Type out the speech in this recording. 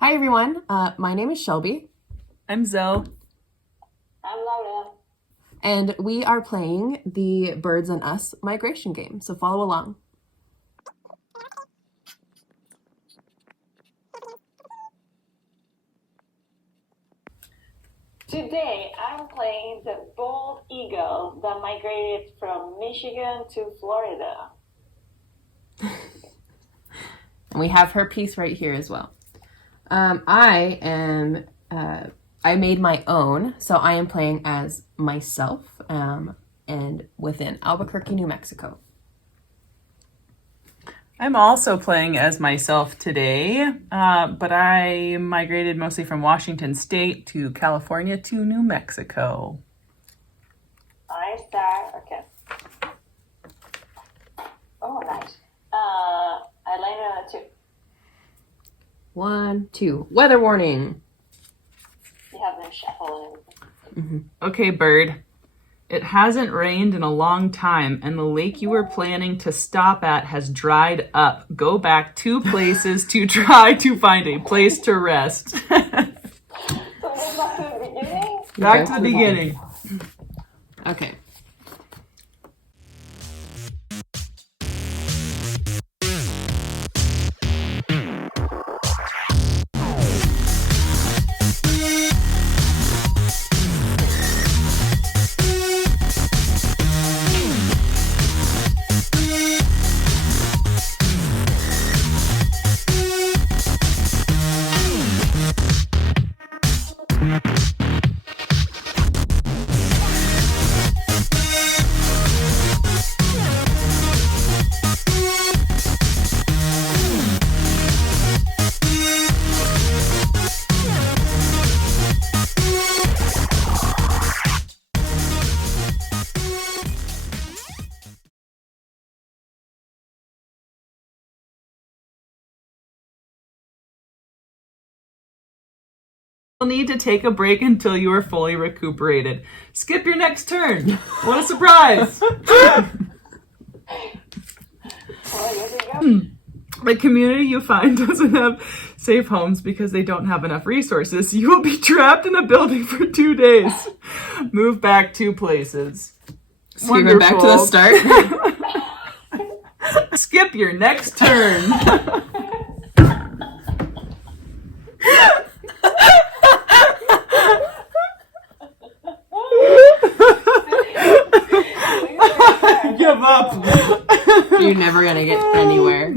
Hi everyone, my name is Shelby, I'm Zoe. I'm Laura. and we are playing the Birds and Us migration game, so follow along. Today I'm playing the bald eagle that migrated from Michigan to Florida. And we have her piece right here as well. I made my own, so I am playing as myself, and within Albuquerque, New Mexico. I'm also playing as myself today, but I migrated mostly from Washington State to California to New Mexico. I start. Okay. Oh, nice. I landed on a 2. 1, 2. Weather warning. You have them shuffle and everything. Okay, Bird. It hasn't rained in a long time, and the lake you were planning to stop at has dried up. Go back 2 places to try to find a place to rest. So we're back to the beginning? Back to the beginning. Okay. You'll need to take a break until you are fully recuperated. Skip your next turn. What a surprise! Well, here we go. The community you find doesn't have safe homes because they don't have enough resources. You will be trapped in a building for 2 days. Move back 2 places. So you're going back to the start? Skip your next turn. Give up. You're never going to get anywhere.